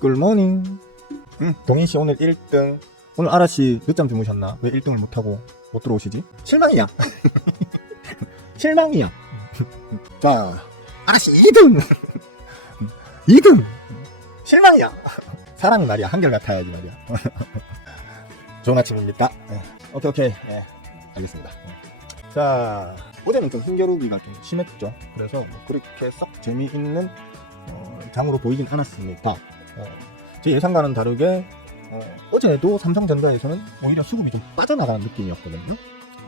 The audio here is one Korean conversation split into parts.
굿모닝. 응, 동인 씨 오늘 1등. 오늘 아라 씨 늦잠 주무셨나? 왜 1등을 못하고 못 들어오시지? 실망이야. 실망이야. 자, 아라 씨 2등. 2등. 실망이야. 사람이 말이야 한결 같아야지 말이야. 좋은 아침입니다. 네. 오케이 오케이. 네, 알겠습니다. 네. 자, 어제는 좀 흥겨루기가 좀 심했죠. 그래서 뭐 그렇게 썩 재미있는 어, 장으로 보이진 않았습니다. 어, 제 예상과는 다르게 어, 제도 삼성전자에서는 오히려 수급이 좀 빠져나가는 느낌이었거든요.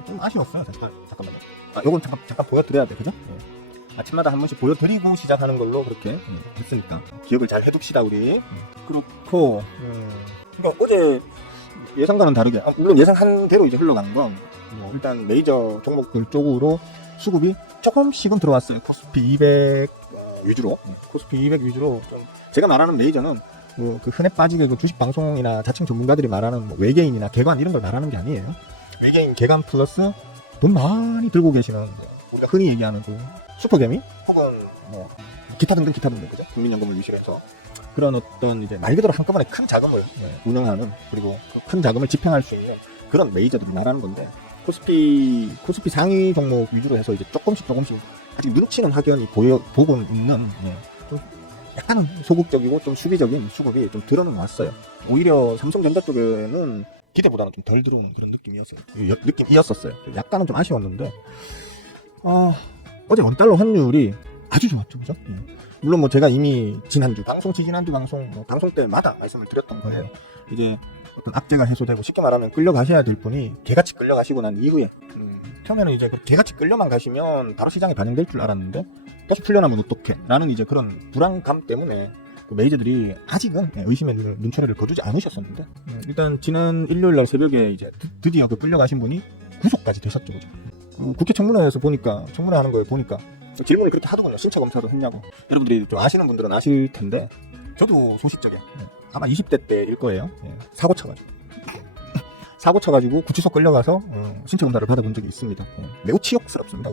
좀 아쉬웠어요. 잠깐, 잠깐만요. 아, 요건 잠깐, 잠깐 보여드려야 돼, 그죠? 예. 아침마다 한 번씩 보여드리고 시작하는 걸로 그렇게 음, 했으니까 기억을 잘 해둡시다 우리. 음, 그렇고, 음, 그러니까 어제 예상과는 다르게, 아, 물론 예상한 대로 이제 흘러간 건 뭐, 일단 메이저 종목들 쪽으로 수급이 조금씩은 들어왔어요. 코스피 200 어, 위주로, 음, 코스피 200 위주로 좀 제가 말하는 메이저는 그, 그 흔해 빠지게 그 주식 방송이나 자칭 전문가들이 말하는 뭐 외계인이나 개관 이런 걸 말하는 게 아니에요. 외계인 개관 플러스 돈 많이 들고 계시는 뭐 우리가 흔히 얘기하는 그 슈퍼개미 혹은 뭐 기타 등등 기타 등등 그죠? 국민연금을 유실해서 그런 어떤 이제 말 그대로 한꺼번에 큰 자금을 네, 운영하는 그리고 그큰 자금을 집행할 수 있는 그런 메이저들이 말하는 건데 코스피 코스피 상위 종목 위주로 해서 이제 조금씩 조금씩 아직 눈치는 확연히 보여 보고 있는 예, 좀 약간 소극적이고 좀 수비적인 수급이 좀 들어는 왔어요. 오히려 삼성전자 쪽에는 기대보다는 좀 덜 들어오는 그런 느낌이었어요. 여- 느낌이었었어요. 약간은 좀 아쉬웠는데 아, 어제 원달러 환율이 아주 좋았죠, 그죠? 예. 물론 뭐 제가 이미 지난주 방송 지지난주 방송 뭐 방송 때마다 말씀을 드렸던 거예요. 이제 어떤 악재가 해소되고 쉽게 말하면 끌려가셔야 될 분이 개같이 끌려가시고 난 이후에 음, 처음에는 이제 그 개같이 끌려만 가시면 바로 시장에 반영될 줄 알았는데 다시 풀려나면 어떡해? 라는 이제 그런 불안감 때문에 그 메이저들이 아직은 예, 의심의 눈, 눈초리를 거두지 않으셨었는데 음, 일단 지난 일요일 날 새벽에 이제 드- 드디어 그 끌려가신 분이 구속까지 되셨죠 그죠? 그 국회 청문회에서 보니까 청문회 하는 거에 보니까 질문을 그렇게 하더군요 신차 검사도 했냐고. 여러분들이 좀 아시는 분들은 아실 텐데 저도 소식적에 예, 아마 20대 때일 거예요. 예, 사고 쳐가지고. 사고 쳐가지고 구치소 끌려가서 어, 신체 검사를 받아본 적이 있습니다. 예, 매우 치욕스럽습니다.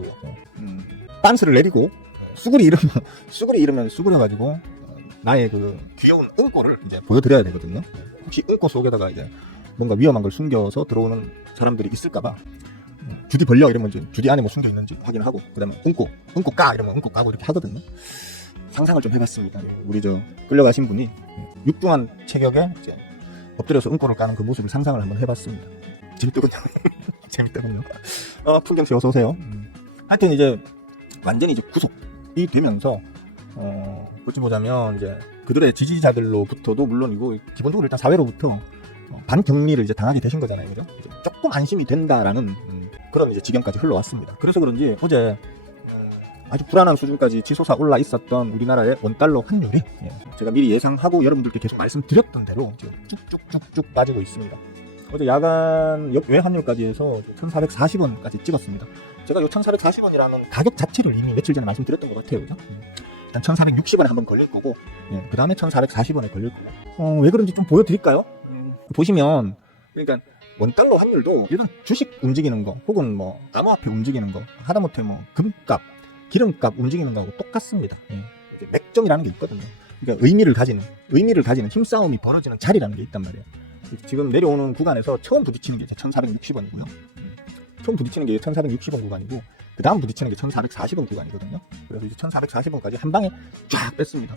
음, 빤스를 내리고 수그리 이르면 수그리 이르면 수그려 가지고 어, 나의 그 귀여운 응꼬를 이제 보여드려야 되거든요. 혹시 응꼬 속에다가 이제 뭔가 위험한 걸 숨겨서 들어오는 사람들이 있을까봐 음, 주디 벌려 이러면 이제 주디 안에 뭐 숨겨 있는지 확인하고 그다음에 응꼬 응꼬 까 이러면 응꼬 까고 이렇게 하거든요. 상상을 좀 해봤습니다. 우리 저 끌려가신 분이 육중한 체격에 이제 엎드려서 응꼬를 까는 그 모습을 상상을 한번 해봤습니다. 재밌더군요. 재밌더군요. 어, 풍경 씨 어서 오세요. 음. 하여튼 이제 완전히 이제 구속 이 되면서 어, 어찌 보자면 이제 그들의 지지자들로부터도 물론이고 기본적으로 일단 사회로부터 어, 반격리를 이제 당하게 되신 거잖아요, 그죠? 조금 안심이 된다라는 음, 그런 이제 지경까지 흘러왔습니다. 그래서 그런지 어제 어, 아주 불안한 수준까지 지솟아 올라 있었던 우리나라의 원달러 환율이 예, 제가 미리 예상하고 여러분들께 계속 말씀드렸던 대로 지금 쭉쭉쭉쭉 빠지고 있습니다. 어제 야간 역- 외환율까지 해서 1,440원까지 찍었습니다. 제가 요 1,440원이라는 가격 자체를 이미 며칠 전에 말씀드렸던 것 같아요. 그죠? 음. 일단 1,460원에 한번 걸릴 거고, 그 다음에 1,440원에 걸릴 거고. 어, 왜 그런지 좀 보여드릴까요? 음, 보시면, 그러니까, 원달러 환율도 일반 주식 움직이는 거, 혹은 뭐, 암호화폐 움직이는 거, 하다못해 뭐, 금값, 기름값 움직이는 거하고 똑같습니다. 예. 맥정이라는 게 있거든요. 그러니까 의미를 가지는, 의미를 가지는 힘싸움이 벌어지는 자리라는 게 있단 말이에요. 지금 내려오는 구간에서 처음 부딪히는 게 1,460원이고요. 처음 부딪히는 게 1,460원 구간이고 그 다음 부딪히는 게 1,440원 구간이거든요. 그래서 이제 1,440원까지 한 방에 쫙 뺐습니다.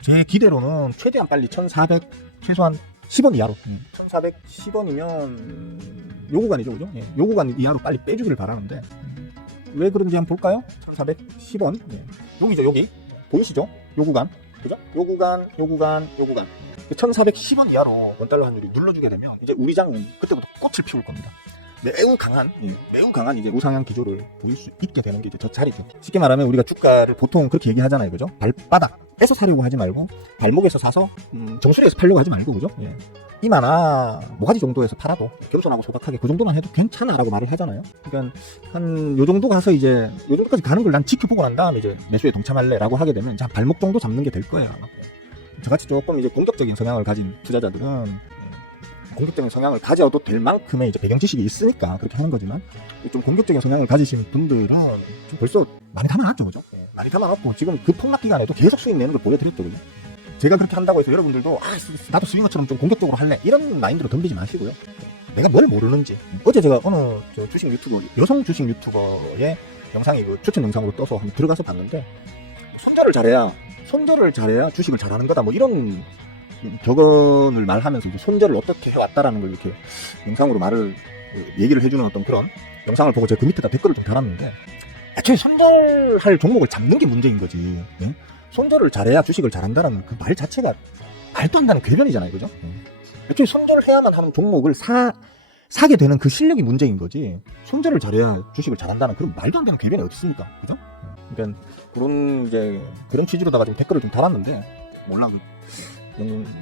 제 기대로는 최대한 빨리 1,400 최소한 10원 이하로 1,410원이면 요 구간이죠, 그죠? 예, 요 구간 이하로 빨리 빼주기를 바라는데 왜 그런지 한번 볼까요? 1,410원 예. 여기죠, 여기 보이시죠? 요 구간 그죠? 요 구간, 요 구간, 요 구간 1,410원 이하로 원달러 환율이 눌러주게 되면 이제 우리 장은 그때부터 꽃을 피울 겁니다. 매우 강한, 예, 매우 강한 이제 우상향 기조를 보일 수 있게 되는 게 이제 저 자리죠. 쉽게 말하면 우리가 주가를 보통 그렇게 얘기하잖아요, 그죠? 발바닥에서 사려고 하지 말고 발목에서 사서 음, 정수리에서 팔려고 하지 말고, 그죠? 예. 이마나 모가지 정도에서 팔아도 겸손하고 소박하게 그 정도만 해도 괜찮아라고 말을 하잖아요. 그러니까 한 요 정도 가서 이제 요 정도까지 가는 걸 난 지켜보고 난 다음에 이제 매수에 동참할래라고 하게 되면 이제 한 발목 정도 잡는 게 될 거예요. 아마. 저같이 조금 이제 공격적인 성향을 가진 투자자들은 예, 공격적인 성향을 가져도 될 만큼의 이제 배경 지식이 있으니까 그렇게 하는 거지만 좀 공격적인 성향을 가지신 분들은 좀 벌써 많이 담아놨죠, 그죠? 예, 많이 담아놨고 지금 그 폭락 기간에도 계속 수익 내는 걸 보여드렸죠, 그죠? 제가 그렇게 한다고 해서 여러분들도 아 나도 스윙어처럼 좀 공격적으로 할래 이런 마인드로 덤비지 마시고요. 내가 뭘 모르는지 어제 제가 어느 저 주식 유튜버 여성 주식 유튜버의 영상이 그 추천 영상으로 떠서 한번 들어가서 봤는데 손절을 잘해야 손절을 잘해야 주식을 잘하는 거다 뭐 이런 격언을 말하면서 이제 손절을 어떻게 해왔다라는 걸 이렇게 영상으로 말을 그 얘기를 해주는 어떤 그런 영상을 보고 제가 그 밑에다 댓글을 좀 달았는데 애초에 손절할 종목을 잡는 게 문제인 거지 응? 손절을 잘해야 주식을 잘한다는 그 말 자체가 말도 안 되는 궤변이잖아요 그죠? 응. 애초에 손절을 해야만 하는 종목을 사 사게 되는 그 실력이 문제인 거지 손절을 잘해야 주식을 잘한다는 그런 말도 안 되는 궤변이 어디 있습니까 그죠? 응. 그러니까 그런 이제 그런 취지로다가 좀 댓글을 좀 달았는데 몰라 음,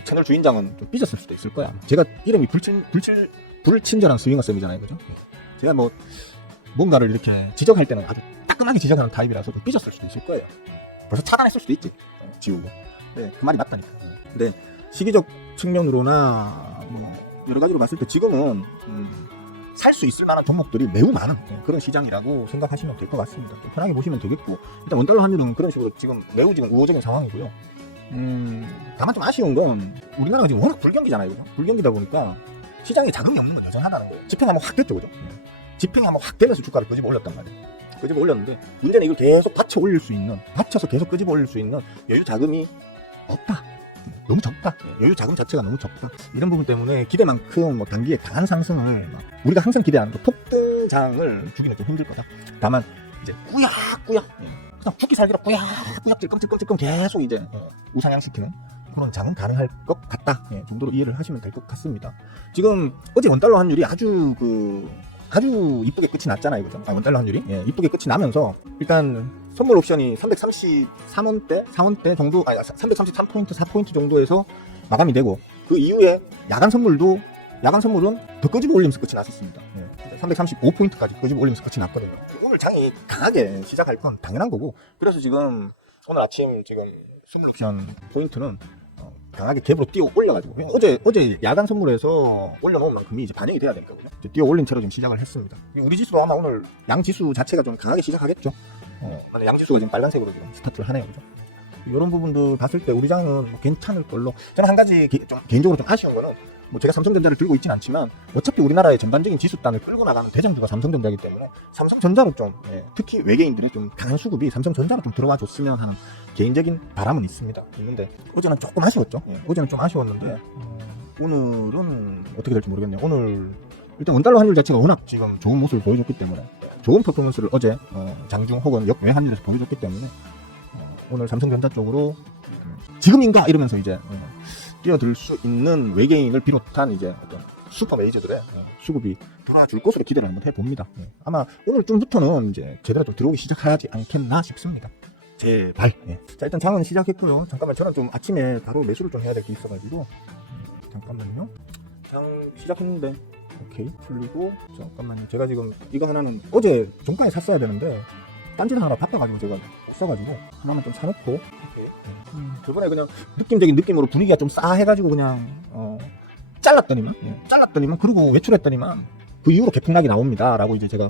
채널 주인장은 좀 삐졌을 수도 있을 거야. 제가 이름이 불친, 불칠, 불친절한 스윙어 쌤이잖아요. 그죠? 제가 뭐, 뭔가를 이렇게 지적할 때는 아주 따끔하게 지적하는 타입이라서 좀 삐졌을 수도 있을 거예요. 벌써 차단했을 수도 있지. 어, 지우고. 네, 그 말이 맞다니까. 근데 시기적 측면으로나 뭐 여러 가지로 봤을 때 지금은 음, 살수 있을 만한 종목들이 매우 많은 네, 그런 시장이라고 생각하시면 될 것 같습니다. 좀 편하게 보시면 되겠고 일단 원달러 환율은 그런 식으로 지금 매우 지금 우호적인 상황이고요. 음, 다만 좀 아쉬운 건 우리나라가 지금 워낙 불경기잖아요. 그죠? 불경기다 보니까 시장에 자금이 없는 건 여전하다는 거예요. 집행 한번 확 됐죠. 그죠? 집행 한번 확 되면서 주가를 끄집어 올렸단 말이에요. 끄집어 올렸는데 문제는 이걸 계속 받쳐 올릴 수 있는 받쳐서 계속 끄집어 올릴 수 있는 여유 자금이 없다. 너무 적다. 여유 자금 자체가 너무 적다. 이런 부분 때문에 기대만큼 뭐 단기에 강한 상승을 막 우리가 항상 기대하는 그 폭등장을 주기는 좀 힘들 거다. 다만 이제 꾸역꾸역 예. 그냥 죽기 살기로 꾸역꾸역 찔끔찔끔찔끔 계속 이제 어, 우상향시키는 그런 장은 가능할 것 같다 예, 정도로 이해를 하시면 될 것 같습니다. 지금 어제 원달러 환율이 아주 그 아주 이쁘게 끝이 났잖아요, 그죠? 아, 원달러 환율이 예, 이쁘게 끝이 나면서 일단 선물 옵션이 333원대, 4원대 정도, 아 333포인트, 4포인트 정도에서 마감이 되고 그 이후에 야간 선물도 야간 선물은 더 끄집어 올리면서 끝이 났었습니다. 예, 335포인트까지 끄집어 올리면서 끝이 났거든요. 장이 강하게 시작할 건 당연한 거고 그래서 지금 오늘 아침 지금 선물 옵션 포인트는 어, 강하게 갭으로 뛰어 올려가지고 그냥 어제 어제 야간 선물에서 올려놓은 만큼이 이제 반영이 돼야 되니까? 이제 뛰어 올린 채로 지금 시작을 했습니다. 우리 지수도 아마 오늘 양 지수 자체가 좀 강하게 시작하겠죠. 어, 양 지수가 지금 빨간색으로 지금 스타트를 하네요, 그죠? 이런 부분들 봤을 때 우리 장은 뭐 괜찮을 걸로 저는 한 가지 기- 좀 개인적으로 좀 아쉬운 거는 뭐 제가 삼성전자를 들고 있진 않지만 어차피 우리나라의 전반적인 지수단을 끌고 나가는 대장주가 삼성전자이기 때문에 삼성전자로 좀 예, 특히 외계인들의 좀 강한 수급이 삼성전자로 좀 들어와 줬으면 하는 개인적인 바람은 있습니다. 있는데 어제는 조금 아쉬웠죠. 예, 어제는 좀 아쉬웠는데 음, 오늘은 어떻게 될지 모르겠네요. 오늘 일단 원달러 환율 자체가 워낙 지금 좋은 모습을 보여줬기 때문에 좋은 퍼포먼스를 어제 어, 장중 혹은 역외 환율에서 보여줬기 때문에 어, 오늘 삼성전자 쪽으로 음, 지금인가 이러면서 이제 어, 뛰어들 수 있는 외계인을 비롯한 이제 어떤 슈퍼 메이저들의 어, 수급이 돌아줄 것으로 기대를 한번 해봅니다. 예. 아마 오늘쯤부터는 이제 제대로 좀 들어오기 시작하지 않겠나 싶습니다. 제발. 예. 자 일단 장은 시작했고요. 잠깐만 저는 좀 아침에 바로 매수를 좀 해야 될 게 있어가지고 음, 잠깐만요. 장 시작했는데 오케이 풀리고 잠깐만요. 제가 지금 이거 하나는 어제 종가에 샀어야 되는데 딴짓 하느라 바빠가지고 제가 못 사가지고 하나만 좀 사놓고. 오케이. 음, 저번에 그냥 느낌적인 느낌으로 분위기가 좀 싸해가지고 그냥 어, 잘랐더니만 예, 잘랐더니만 그리고 외출했더니만 그 이후로 개풍락이 나옵니다라고 이제 제가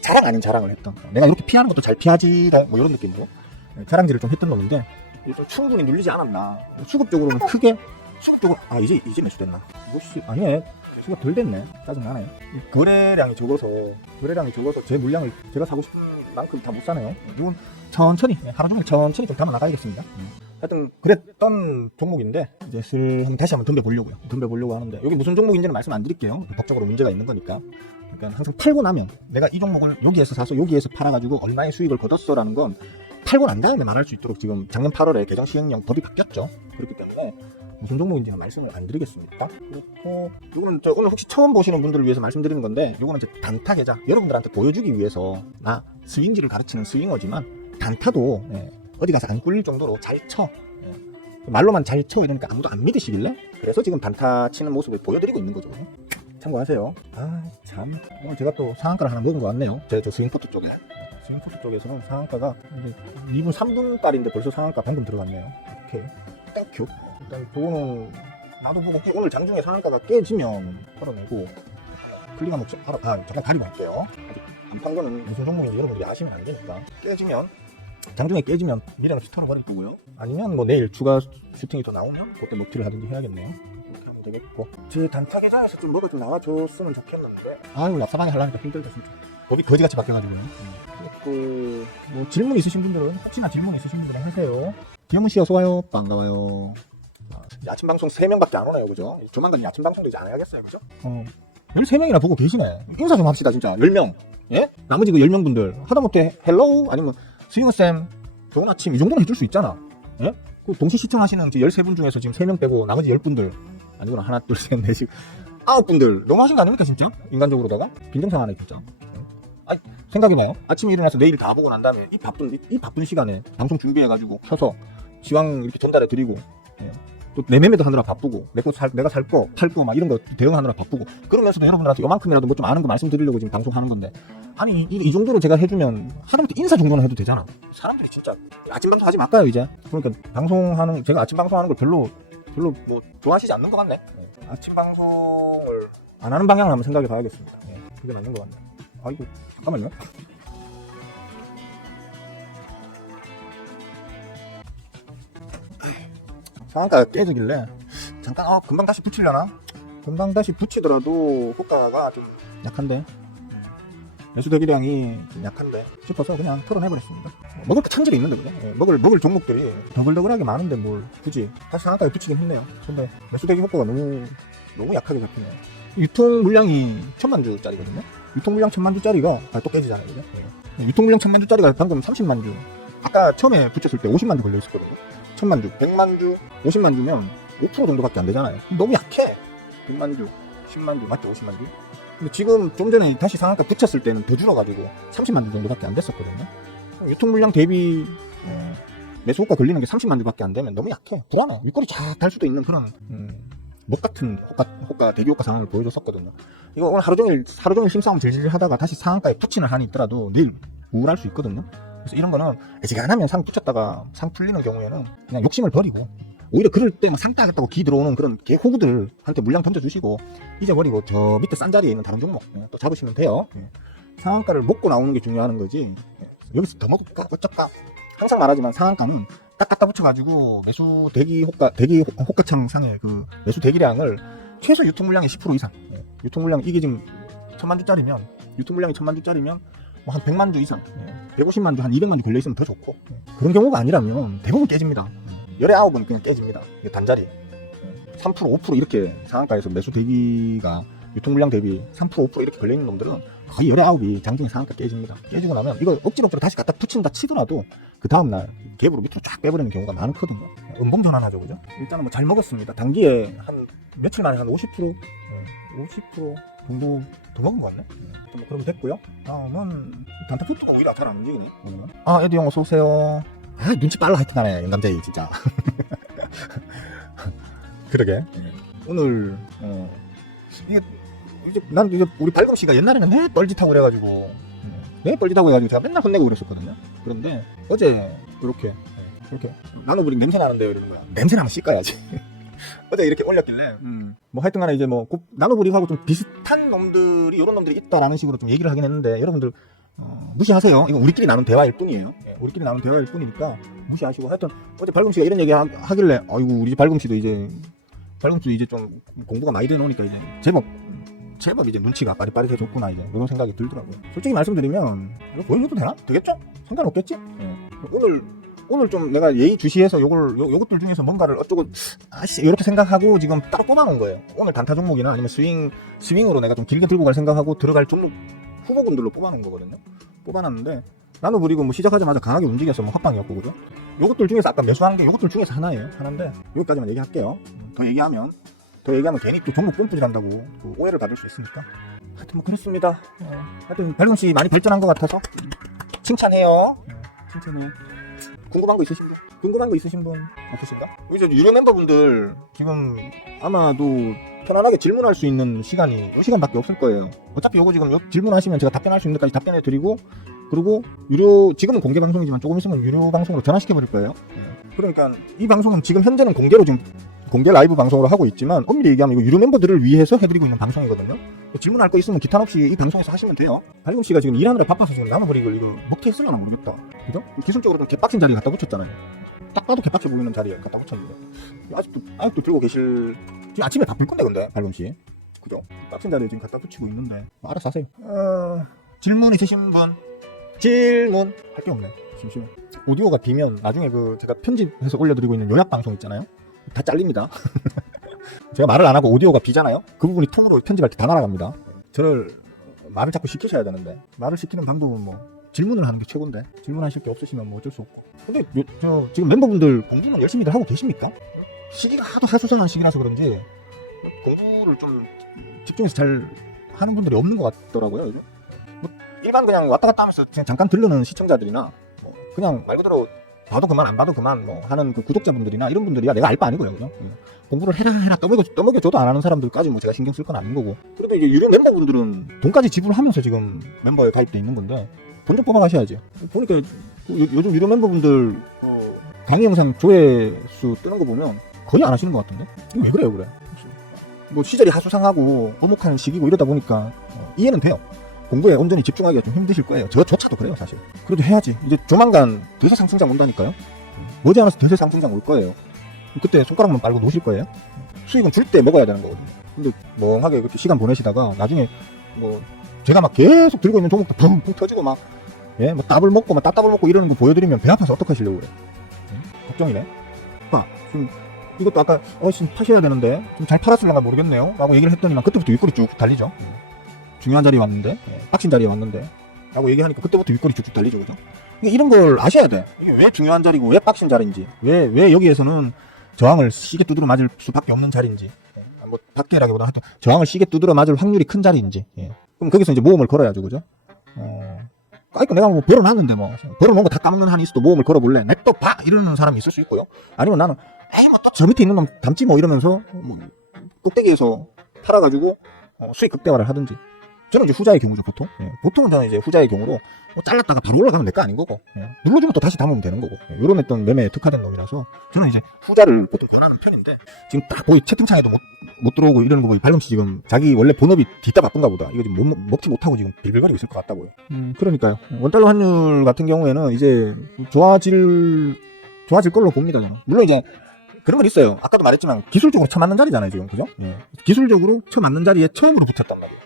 자랑 아닌 자랑을 했던 내가 이렇게 피하는 것도 잘 피하지 뭐 이런 느낌으로 예, 자랑질을 좀 했던 놈인데 좀 충분히 눌리지 않았나. 수급적으로는 크게 수급적으로 아 이제 이제 매수됐나? 이것이 아니네. 매수가 덜 됐네. 짜증나네 이 거래량이 적어서 거래량이 적어서 제 물량을 제가 사고 싶은 만큼 다 못 사네요. 이건 천천히 예, 하루 종일 천천히 좀 담아 나가야겠습니다 음. 하여튼 그랬던 종목인데 이제 슬 한번 다시 한번 덤벼 보려고요. 덤벼 보려고 하는데 여기 무슨 종목인지는 말씀 안 드릴게요. 법적으로 문제가 있는 거니까. 그러니까 항상 팔고 나면 내가 이 종목을 여기에서 사서 여기에서 팔아가지고 얼마의 수익을 거뒀어라는 건 팔고 난 다음에 말할 수 있도록 지금 작년 8월에 개정 시행령 법이 바뀌었죠. 그렇기 때문에 무슨 종목인지는 말씀을 안 드리겠습니다. 그렇고 이거는 저 오늘 혹시 처음 보시는 분들을 위해서 말씀드리는 건데 이거는 단타 계좌 여러분들한테 보여주기 위해서 나 스윙지를 가르치는 스윙어지만 단타도 예, 어디 가서 안 꿀릴 정도로 잘 쳐. 예. 말로만 잘 쳐. 이러니까 아무도 안 믿으시길래? 그래서 지금 단타 치는 모습을 보여드리고 있는 거죠. 참고하세요. 아, 참. 오늘 제가 또 상한가를 하나 먹은 것 같네요. 제저 스윙포트 쪽에. 스윙포트 쪽에서는 상한가가 이제 2분, 3분 달인데 벌써 상한가 방금 들어갔네요. 오케이. 땡큐. 일단 그거는 나도 보고 오늘 장중에 상한가가 깨지면 털어내고 클릭 한번 좀 알아, 아, 잠깐 가리고 할게요. 아직 안 판 거는 무슨 종목인지 여러분들이 아시면 안 되니까 깨지면 장중에 깨지면 미래는 슈터로 버릴 거고요. 아니면 뭐 내일 추가 슈팅이 더 나오면 그때 먹튀를 하든지 해야겠네요. 이렇게 하면 되겠고. 제 단타 계좌에서 좀 뭐가 좀 나와줬으면 좋겠는데. 아유, 납사방에 하려니까 힘들다, 진짜. 법이 거지같이 바뀌어가지고요. 그, 뭐 질문 있으신 분들은, 혹시나 질문 있으신 분들은 하세요. 기영은 씨 어서 와요. 반가워요. 아, 아침 방송 3명밖에 안 오네요, 그죠? 조만간 아침 방송도 이제 안 해야겠어요, 그죠? 어, 13명이나 보고 계시네. 인사 좀 합시다, 진짜. 10명. 예? 나머지 그 10명 분들. 하다못해 헬로우 아니면 스윙어쌤 좋은 아침 이 정도는 해줄 수 있잖아. 예? 그 동시 시청하시는 13분 중에서 지금 3명 빼고 나머지 10분들 아니구나 하나 둘셋 넷이 아홉 분들 너무 하신 거 아닙니까 진짜? 인간적으로다가 빈정상 하네 진짜. 예? 아니 생각해봐요. 아침에 일어나서 내일 다 보고 난 다음에 이 바쁜 이, 이 바쁜 시간에 방송 준비해가지고 켜서 지왕 이렇게 전달해 드리고 예. 또 내 매매도 하느라 바쁘고 내 거 살 내가 살 거팔거막 이런 거 대응하느라 바쁘고 그러면서도 여러분들한테 요만큼이라도 뭐 좀 아는 거 말씀드리려고 지금 방송하는 건데 아니 이, 이 정도로 제가 해주면 하다못해 인사 정도는 해도 되잖아. 사람들이 진짜 아침 방송 하지 말까요 이제? 그러니까 방송하는 제가 아침 방송하는 걸 별로 별로 뭐 좋아하시지 않는 것 같네. 네. 아침 방송을 안 하는 방향을 한번 생각해 봐야겠습니다. 네. 그게 맞는 것 같네. 아이고 잠깐만요 상한가 깨지길래 잠깐 어 금방 다시 붙이려나 금방 다시 붙이더라도 효과가 좀 약한데 매수 대기량이 좀 약한데 싶어서 그냥 털어내버렸습니다. 먹을 게 창질이 있는데 그죠? 예, 먹을 먹을 종목들이 더글더글하게 많은데 뭘 굳이 다시 상한가에 붙이긴 했네요. 근데 매수 대기 효과가 너무 너무 약하게 잡히네요. 유통 물량이 천만 주짜리거든요. 유통 물량 천만 주짜리가 아, 또 깨지잖아요, 그죠? 예. 유통 물량 천만 주짜리가 방금 30만 주. 아까 처음에 붙였을 때 50만 주 걸려 있었거든요. 천만 주, 100만 주, 50만 주면 5% 정도밖에 안 되잖아요. 너무 약해. 100만 주, 10만 주, 맞죠? 50만 주. 근데 지금 좀 전에 다시 상한가 붙였을 때는 더 줄어가지고 30만 주 정도밖에 안 됐었거든요. 유통 물량 대비 어, 매수 호가 걸리는 게 30만 주밖에 안 되면 너무 약해. 불안해. 윗꼬리 쫙달 수도 있는 그런 음, 목 같은 호가, 호가 대기 효과 상황을 보여줬었거든요. 이거 오늘 하루 종일 하루 종일 심싸움 질질 하다가 다시 상한가에 붙이는 한이 있더라도 내일 우울할 수 있거든요. 그래서 이런 거는 애지간하면 상 붙였다가 상 풀리는 경우에는 그냥 욕심을 버리고 오히려 그럴 때막 상따하겠다고 기 들어오는 그런 개 호구들한테 물량 던져주시고 잊어버리고 저 밑에 싼 자리에 있는 다른 종목 예, 또 잡으시면 돼요. 예. 상한가를 먹고 나오는 게 중요한 거지. 예, 여기서 더 먹을까? 어쩔까? 항상 말하지만 상한가는 딱 갖다 붙여가지고 매수 대기 호가 대기 호- 호가창 상의 그 매수 대기량을 최소 유통 물량의 10% 이상 예, 유통 물량 이게 지금 천만 주짜리면 유통 물량이 천만 주짜리면 뭐 뭐 한 100만 주 이상, 예, 150만 주, 한 200만 주 걸려있으면 더 좋고 예, 그런 경우가 아니라면 대부분 깨집니다. 열의 아홉은 그냥 깨집니다. 단자리. 3% 5% 이렇게 상한가에서 매수 대기가 유통 물량 대비 3% 5% 이렇게 걸려있는 놈들은 거의 열의 아홉이 장중에 상한가 깨집니다. 깨지고 나면 이걸 억지로 억지로 다시 갖다 붙인다 치더라도 그 다음날 갭으로 밑으로 쫙 빼버리는 경우가 많거든요. 음봉 전환하죠, 그죠? 일단은 뭐 잘 먹었습니다. 단기에 한 며칠 만에 한 50%, 50% 동공 도망은 같네. 좀 그럼 됐고요. 다음은 단타포트가 오히려 잘안 움직이네. 음. 아 에디 형 어서오세요. 아 눈치 빨라 하여튼간에 영감쟁이 진짜. 그러게. 음. 오늘 어, 이게 이제 난 이제 우리 발금 씨가 옛날에는 내 뻘짓하고 그래가지고 음, 내 뻘짓하고 해가지고 제가 맨날 혼내고 그랬었거든요. 그런데 어제 이렇게 네, 이렇게 나노브릭 냄새 나는데요 이러는 거야. 냄새 나면 씻어야지. 어제 이렇게 올렸길래 음, 뭐 하여튼간에 이제 뭐 고- 나노브릭하고 좀 비슷한 놈들이 이런 놈들이 있다라는 식으로 좀 얘기를 하긴 했는데 여러분들 어, 무시하세요. 이건 우리끼리 나눈 대화일 뿐이에요. 예, 우리끼리 나눈 대화일 뿐이니까 무시하시고 하여튼 어제 발금 씨가 이런 얘기 하, 하길래 아이고 우리 발금 씨도 이제 발금 씨도 이제 좀 공부가 많이 되놓으니까 이제 제법 제법 이제 눈치가 빠릿빠릿해졌구나 이제 이런 생각이 들더라고요. 솔직히 말씀드리면 이거 보여줘도 되나? 되겠죠? 상관없겠지? 예. 오늘 오늘 좀 내가 예의 주시해서 요걸 요, 요것들 중에서 뭔가를 어쩌고 아씨 이렇게 생각하고 지금 따로 뽑아놓은 거예요. 오늘 단타 종목이나 아니면 스윙 스윙으로 내가 좀 길게 들고 갈 생각하고 들어갈 종목 후보군들로 뽑아놓은 거거든요. 뽑아놨는데 나노 그리고 뭐 시작하자마자 강하게 움직여서 뭐 합방이었고 그죠? 요것들 중에서 아까 매수한 게 요것들 중에서 하나예요. 하나인데 여기까지만 얘기할게요. 음, 더 얘기하면 더 얘기하면 괜히 또 종목 뿜뿌질 한다고 또 오해를 받을 수 있으니까. 하여튼 뭐 그렇습니다. 어, 하여튼 발금 씨 많이 발전한 것 같아서 칭찬해요. 네, 칭찬해. 궁금한 거 있으신 분? 궁금한 거 있으신 분 없으신가? 이제 유료 멤버분들 지금 아마도 편안하게 질문할 수 있는 시간이 이 시간밖에 없을 거예요. 어차피 요거 지금 요- 질문하시면 제가 답변할 수 있는 데까지 답변해 드리고 그리고 유료 지금은 공개 방송이지만 조금 있으면 유료 방송으로 전환시켜 버릴 거예요. 네. 그러니까 이 방송은 지금 현재는 공개로 지금 공개 라이브 방송으로 하고 있지만 엄밀히 얘기하면 이거 유료 멤버들을 위해서 해드리고 있는 방송이거든요. 질문할 거 있으면 기탄 없이 이 방송에서 하시면 돼요. 발금 씨가 지금 일하느라 바빠서 지금 남아버리고 이거 먹튀 했으려나 모르겠다. 그죠? 기술적으로 좀 개빡친 자리에 갖다 붙였잖아요. 딱 봐도 개빡쳐 보이는 자리에 갖다 붙였는데 아직도 아직도 들고 계실 지금 아침에 바쁠 건데 근데 발금 씨 그죠? 빡친 자리에 지금 갖다 붙이고 있는데 뭐 알아서 하세요. 어... 질문 있으신 분 질문 할 게 없네. 잠시만. 오디오가 비면 나중에 그 제가 편집해서 올려드리고 있는 요약 방송 있잖아요. 다 잘립니다. 제가 말을 안 하고 오디오가 비잖아요. 그 부분이 통으로 편집할 때 다 날아갑니다. 저를 말을 자꾸 시키셔야 되는데 말을 시키는 방법은 뭐 질문을 하는 게 최고인데 질문하실 게 없으시면 뭐 어쩔 수 없고. 근데 요- 저 지금 멤버분들 공부는 열심히들 하고 계십니까? 시기가 하도 하수상한 시기라서 그런지 공부를 좀 집중해서 잘 하는 분들이 없는 것 같더라고요. 요즘. 뭐 일반 그냥 왔다 갔다 하면서 그냥 잠깐 들르는 시청자들이나 뭐 그냥 말 그대로 봐도 그만 안 봐도 그만 뭐 하는 그 구독자분들이나 이런 분들이야. 내가 알 바 아니고요 그죠 음. 공부를 해라 해라. 떠먹여 떠먹여 줘도 안 하는 사람들까지 뭐 제가 신경 쓸 건 아닌 거고. 그래도 이제 유료 멤버분들은 돈까지 지불하면서 지금 멤버에 가입돼 있는 건데 돈 좀 뽑아 가셔야지. 보니까 요, 요즘 유료 멤버분들 어, 강의 영상 조회수 뜨는 거 보면 거의 안 하시는 것 같은데? 왜 그래요 그래? 뭐 시절이 하수상하고 오목한 시기고 이러다 보니까 어, 이해는 돼요 공부에 온전히 집중하기가 좀 힘드실 거예요. 저조차도 그래요, 사실. 그래도 해야지. 이제 조만간 대세 상승장 온다니까요. 머지않아서 대세 상승장 올 거예요. 그때 손가락만 빨고 노실 거예요. 수익은 줄 때 먹어야 되는 거거든요. 근데 멍하게 그렇게 시간 보내시다가 나중에 뭐 제가 막 계속 들고 있는 종목도 붕붕 터지고 막 예, 뭐 따블 먹고 막 따따블 먹고 이러는 거 보여드리면 배 아파서 어떡하시려고 그래. 응? 걱정이네. 오빠, 지금 이것도 아까 어신 파셔야 되는데 좀 잘 팔았을려나 모르겠네요. 라고 얘기를 했더니만 그때부터 윗골이 쭉 달리죠. 중요한 자리에 왔는데 예, 빡친 자리에 왔는데 라고 얘기하니까 그때부터 윗골이 쭉쭉 달리죠 그죠? 그러니까 이런 걸 아셔야 돼. 이게 왜 중요한 자리고 왜 빡친 자리인지 왜 왜 여기에서는 저항을 시계 두드려 맞을 수밖에 없는 자리인지 예, 뭐 밖에라기보다 하여튼 저항을 시계 두드려 맞을 확률이 큰 자리인지 예. 그럼 거기서 이제 모험을 걸어야죠 그죠? 어 그러니까 내가 뭐 벌어놨는데 뭐 벌어놓은 거 다 까먹는 한이 있어도 모험을 걸어볼래 냅둬 봐! 이러는 사람이 있을 수 있고요. 아니면 나는 에이 뭐 또 저 밑에 있는 놈 담지 뭐 이러면서 뭐 꼭대기에서 팔아가지고 어, 수익 극대화를 하든지 저는 이제 후자의 경우죠 보통. 예, 보통은 저는 이제 후자의 경우로 뭐 잘랐다가 바로 올라가면 내 거 아닌 거고 예, 눌러주면 또 다시 담으면 되는 거고 예, 이런 어떤 매매에 특화된 놈이라서 저는 이제 후자를 보통 권하는 편인데 지금 딱 보이 채팅창에도 못, 못 들어오고 이러는 거 보니 발음씨 지금 자기 원래 본업이 뒤따 바쁜가 보다. 이거 지금 못, 먹- 먹지 못하고 지금 빌빌거리고 있을 것 같다고요. 음, 그러니까요. 원달러 환율 같은 경우에는 이제 좋아질 좋아질 걸로 봅니다 저는. 물론 이제 그런 건 있어요. 아까도 말했지만 기술적으로 쳐맞는 자리잖아요 지금. 그죠? 예. 기술적으로 쳐맞는 자리에 처음으로 붙였단 말이에요?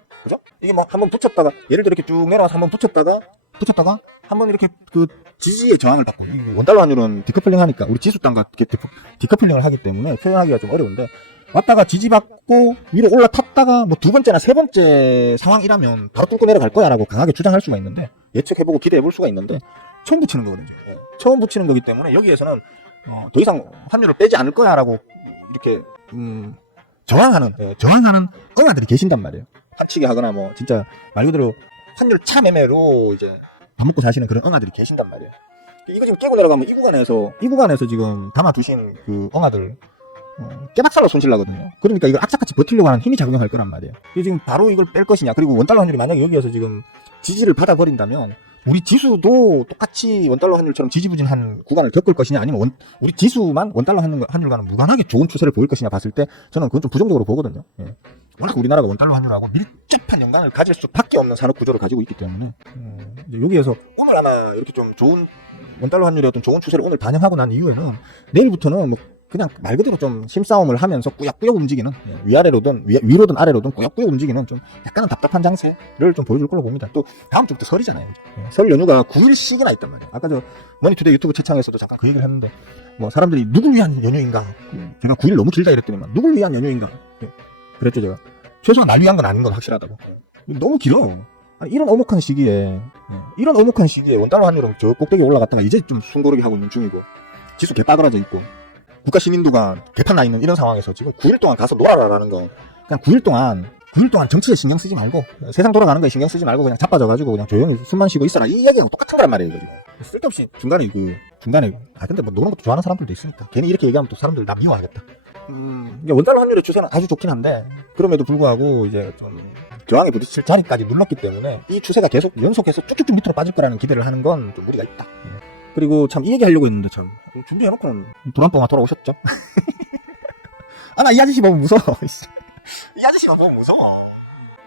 이게 뭐 한번 붙였다가 예를 들어 이렇게 쭉 내려와서 한번 붙였다가 붙였다가 한번 이렇게 그 지지의 저항을 받고 이 원달러 환율은 디커플링 하니까 우리 지수 땅과 이렇게 디커- 디커플링을 하기 때문에 표현하기가 좀 어려운데 왔다가 지지받고 위로 올라탔다가 뭐 두 번째나 세 번째 상황이라면 바로 뚫고 내려갈 거야라고 강하게 주장할 수가 있는데 예측해보고 기대해볼 수가 있는데 처음 붙이는 거거든요. 예. 처음 붙이는 거기 때문에 여기에서는 어, 더 이상 환율을 빼지 않을 거야라고 이렇게 음, 저항하는 예, 저항하는 응아들이 계신단 말이에요. 합치기 하거나 뭐 진짜 말 그대로 환율 차매매로 이제 밥 먹고 사시는 그런 응아들이 계신단 말이에요. 이거 지금 깨고 내려가면 이 구간에서 이 구간에서 지금 담아 두신 그 응아들 어, 깨박살로 손실나거든요. 그러니까 이걸 악착같이 버티려고 하는 힘이 작용할 거란 말이에요. 지금 바로 이걸 뺄 것이냐. 그리고 원달러 환율이 만약에 여기에서 지금 지지를 받아버린다면 우리 지수도 똑같이 원달러 환율처럼 지지부진한 구간을 겪을 것이냐 아니면 원- 우리 지수만 원달러 환율, 환율과는 무관하게 좋은 추세를 보일 것이냐 봤을 때 저는 그건 좀 부정적으로 보거든요. 예. 워낙 우리나라가 원달러 환율하고 밀접한 연관을 가질 수밖에 없는 산업 구조를 가지고 있기 때문에 음, 여기에서 오늘 아마 이렇게 좀 좋은 원달러 환율의 어떤 좋은 추세를 오늘 반영하고 난 이후에는 내일부터는 뭐 그냥 말 그대로 좀 힘싸움을 하면서 꾸역꾸역 움직이는 예, 위아래로든 위, 위로든 아래로든 꾸역꾸역 움직이는 좀 약간은 답답한 장세를 좀 보여줄 걸로 봅니다. 또 다음 주부터 설이잖아요. 예, 설 연휴가 9일씩이나 있단 말이에요. 아까 저 머니투데이 유튜브 채창에서도 잠깐 그 얘기를 했는데 뭐 사람들이 누굴 위한 연휴인가 음, 제가 9일 너무 길다 이랬더니만 누굴 위한 연휴인가 예, 그랬죠 제가 최소한 날 위한 건 아닌 건 확실하다고 너무 길어 아니, 이런 어목한 시기에 예, 이런 어목한 시기에 원달러 환율은 저 꼭대기에 올라갔다가 이제 좀 숨고르기 하고 있는 중이고 지수 개 빠그라져 있고 국가 신인도가 개판 나 있는 이런 상황에서 지금 9일 동안 가서 놀아라라는 거. 그냥 9일 동안 9일 동안 정치에 신경 쓰지 말고 세상 돌아가는 거에 신경 쓰지 말고 그냥 자빠져가지고 그냥 조용히 숨만 쉬고 있어라. 이 이야기하고 똑같은 거란 말이에요 이거 지금. 쓸데없이 중간에 그 중간에 아 근데 뭐 노는 것도 좋아하는 사람들도 있으니까. 괜히 이렇게 얘기하면 또 사람들 나 미워하겠다. 음 이게 원달러 환율의 추세는 아주 좋긴 한데 그럼에도 불구하고 이제 좀 저항에 부딪힐 자리까지 눌렀기 때문에 이 추세가 계속 연속해서 쭉쭉쭉 밑으로 빠질 거라는 기대를 하는 건 좀 무리가 있다. 예. 그리고 참 이 얘기 하려고 했는데 참 준비해놓고는 도란뻥아 돌아오셨죠 아, 나 이 아저씨 보면 무서워. 이 아저씨만 보면 무서워.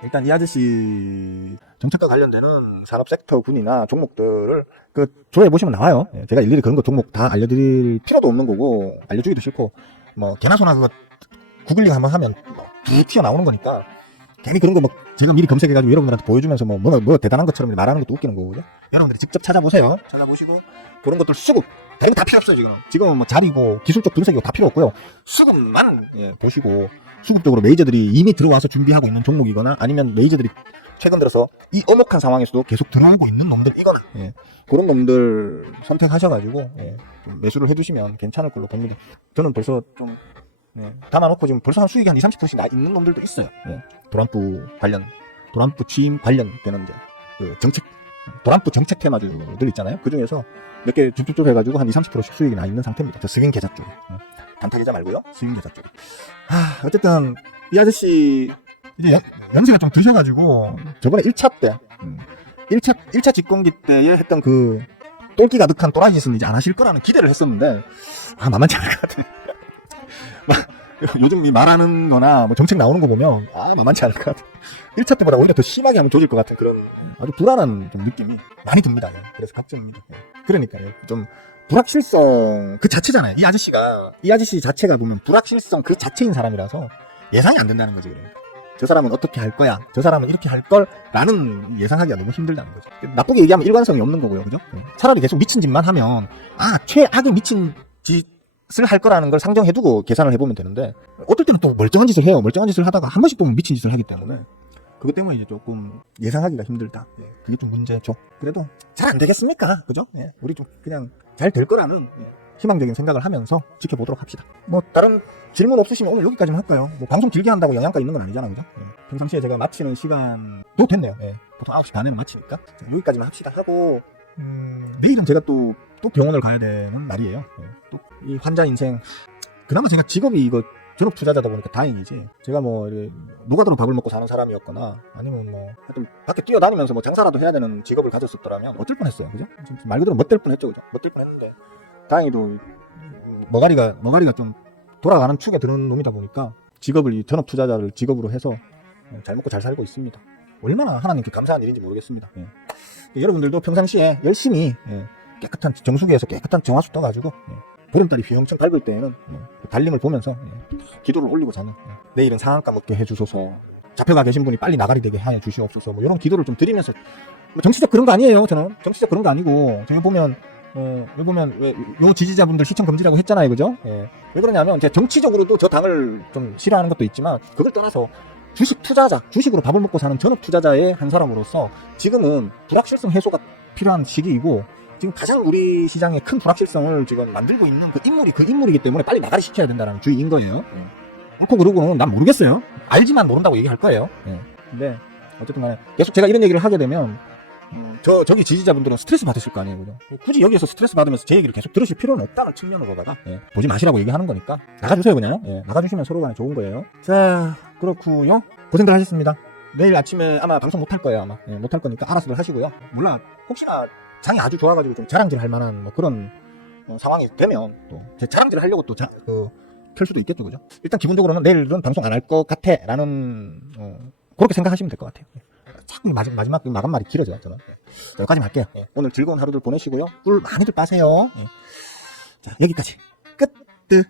일단 이 아저씨 정책과 관련되는 산업 섹터 군이나 종목들을 그 조회해 보시면 나와요. 예, 제가 일일이 그런 거 종목 다 알려드릴 필요도 없는 거고 알려주기도 싫고 뭐 개나 소나 그거 구글링 한번 하면 쭉 튀어 나오는 거니까 괜히 그런 거 막 제가 미리 검색해가지고 여러분들한테 보여주면서 뭐, 뭐, 뭐 대단한 것처럼 말하는 것도 웃기는 거거든요. 여러분들이 직접 찾아보세요. 찾아보시고 그런 것들 수급 다른 거 다 필요 없어요 지금. 지금은 뭐 자리고 기술적 분석이고 다 필요 없고요. 수급만 예, 보시고 수급적으로 메이저들이 이미 들어와서 준비하고 있는 종목이거나 아니면 메이저들이 최근 들어서 이 엄혹한 상황에서도 계속 들어오고 있는 놈들 이거나 예, 그런 놈들 선택하셔가지고 예, 좀 매수를 해두시면 괜찮을 걸로 봅니다. 저는 벌써 좀 예, 담아놓고 지금 벌써 한 수익이 한 2, 30%씩 나 있는 놈들도 있어요. 예, 도란프 관련, 도란프 취임 관련되는 그 정책, 도란프 정책 테마주들 있잖아요. 그 중에서 몇개 줍줍줍 해가지고 한 2, 30%씩 수익이 나 있는 상태입니다. 저 스윙 계좌 쪽에. 예, 단타 계좌 말고요. 스윙 계좌 쪽에. 하, 어쨌든 이 아저씨 이제 연, 연세가 좀 드셔가지고 저번에 1차 때 음, 1차 1차 집권기 때에 했던 그 똘끼 가득한 또라이 짓을 이제 안 하실 거라는 기대를 했었는데 아 만만치 않을 것 같아. 막 요즘 이 말하는 거나 뭐 정책 나오는 거 보면 아 만만치 않을 것 같아. 1차 때보다 오히려 더 심하게 하면 조질 것 같은 그런 아주 불안한 좀 느낌이 많이 듭니다. 예. 그래서 걱정입니다. 예. 그러니까요. 좀 불확실성 그 자체잖아요. 이 아저씨가 이 아저씨 자체가 보면 불확실성 그 자체인 사람이라서 예상이 안 된다는 거지 그러니까. 저 사람은 어떻게 할 거야. 저 사람은 이렇게 할 걸 라는 예상하기가 너무 힘들다는 거죠. 나쁘게 얘기하면 일관성이 없는 거고요. 그죠? 예. 차라리 계속 미친 짓만 하면 아, 최악의 미친 짓 을할 거라는 걸 상정해 두고 계산을 해 보면 되는데 어떨 때는 또 멀쩡한 짓을 해요. 멀쩡한 짓을 하다가 한 번씩 보면 미친 짓을 하기 때문에 그것 때문에 이제 조금 예상하기가 힘들다. 예, 그게 좀 문제죠. 그래도 잘 안 되겠습니까? 그죠? 예, 우리 좀 그냥 잘 될 거라는 예, 희망적인 생각을 하면서 지켜보도록 합시다. 뭐 다른 질문 없으시면 오늘 여기까지만 할까요? 뭐 방송 길게 한다고 영양가 있는 건 아니잖아요, 그죠? 예, 평상시에 제가 마치는 시간도 됐네요. 예, 보통 9시 반에는 마치니까 자, 여기까지만 합시다 하고 음, 내일은 제가 또 또 병원을 가야 되는 날이에요. 예, 또 이 환자 인생 그나마 제가 직업이 이거 졸업 투자자다 보니까 다행이지. 제가 뭐 노가다로 밥을 먹고 사는 사람이었거나 아니면 뭐 하여튼 밖에 뛰어다니면서 뭐 장사라도 해야 되는 직업을 가졌었더라면 어쩔 뻔했어요, 그죠? 말 그대로 못될 뻔했죠, 그죠? 못될 뻔했는데 다행히도 음, 머가리가 머가리가 좀 돌아가는 축에 드는 놈이다 보니까 직업을 이 전업 투자자를 직업으로 해서 어, 잘 먹고 잘 살고 있습니다. 얼마나 하나님께 감사한 일인지 모르겠습니다. 예. 여러분들도 평상시에 열심히 예, 깨끗한 정수기에서 깨끗한 정화수 떠가지고 예, 보름달이 휘영청 밝을 때에는 예, 그 달림을 보면서 예, 기도를 올리고 자는 예, 내일은 상한가 먹게 해주소서 잡혀가 계신 분이 빨리 나가리 되게 하여 주시옵소서 뭐 이런 기도를 좀 드리면서 뭐 정치적 그런 거 아니에요 저는 정치적 그런 거 아니고 제가 보면 어, 왜 보면 왜요 지지자분들 시청 금지라고 했잖아요 그죠 예. 왜 그러냐면 제가 정치적으로도 저 당을 좀 싫어하는 것도 있지만 그걸 떠나서 주식 투자자 주식으로 밥을 먹고 사는 전업 투자자의 한 사람으로서 지금은 불확실성 해소가 필요한 시기이고 지금 가장 우리 시장에 큰 불확실성을 지금 만들고 있는 그 인물이 그 인물이기 때문에 빨리 나가리 시켜야 된다는 주의인 거예요. 예. 않고 그러고는 난 모르겠어요. 알지만 모른다고 얘기할 거예요. 예. 근데 어쨌든 간에 계속 제가 이런 얘기를 하게 되면 음, 저 저기 지지자분들은 스트레스 받으실 거 아니에요, 그죠? 굳이 여기에서 스트레스 받으면서 제 얘기를 계속 들으실 필요는 없다는 측면으로다가 예, 보지 마시라고 얘기하는 거니까 나가주세요 그냥 예, 나가주시면 서로 간에 좋은 거예요. 자 그렇고요 고생들 하셨습니다. 내일 아침에 아마 방송 못 할 거예요 아마 예, 못할 거니까 알아서들 하시고요. 몰라 혹시나 장이 아주 좋아가지고 좀 자랑질 할 만한 뭐 그런 어, 상황이 되면 또 제 자랑질을 하려고 또 자, 그, 켤 수도 있겠죠, 그죠? 일단 기본적으로는 내일은 방송 안 할 것 같아 라는 어, 그렇게 생각하시면 될 것 같아요. 자꾸 마지막, 마지막 마감 말이 길어져요, 저는. 자, 여기까지 할게요. 예, 오늘 즐거운 하루들 보내시고요. 꿀 많이들 빠세요. 예. 자, 여기까지. 끝. 뜨.